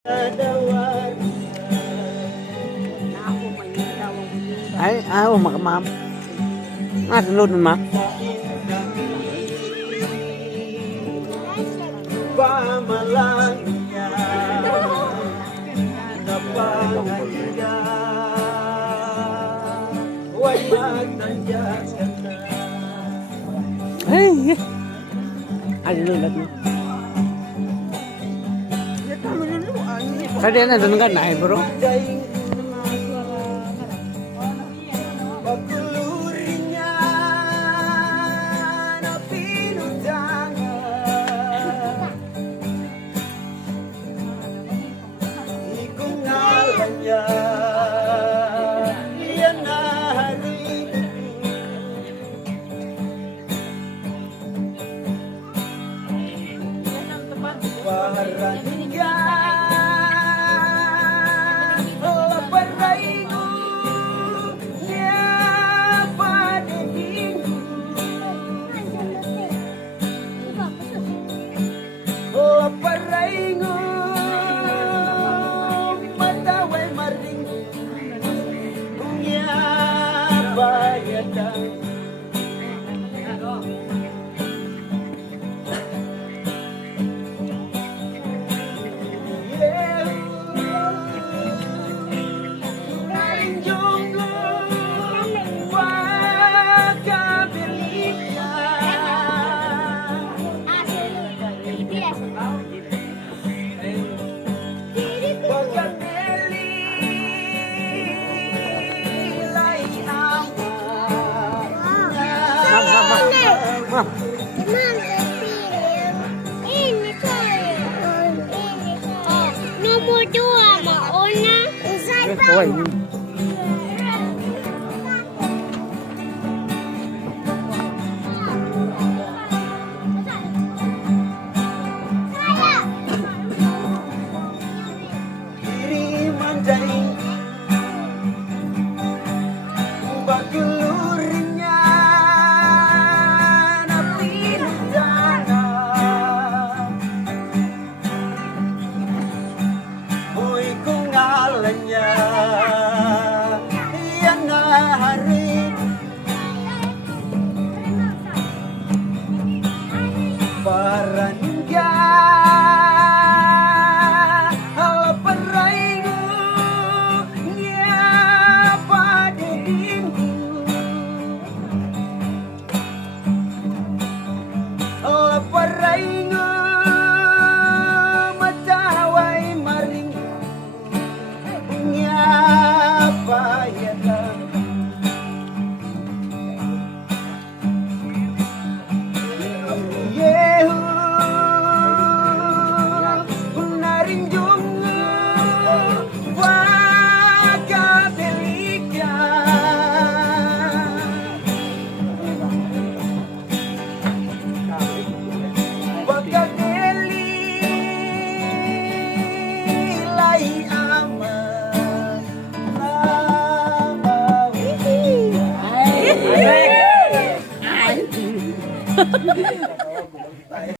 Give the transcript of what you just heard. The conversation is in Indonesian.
Ay, makamam. Sunod ma. Pamalangnya napangaliga way magtanjak ka na. Ay, sunod natin. Tadi na doon ka na bro. Pagkuluri niya na pinutangan, ikungalan niya yan na harin. Paraningan laparayo niya panagingo, laparayo mataway maringo niya bayadang. Ma'am. Nomor 2 mauna. Kaway. Diri mandaing pagkuluri niya na pinutangan, mo'y kungalan niya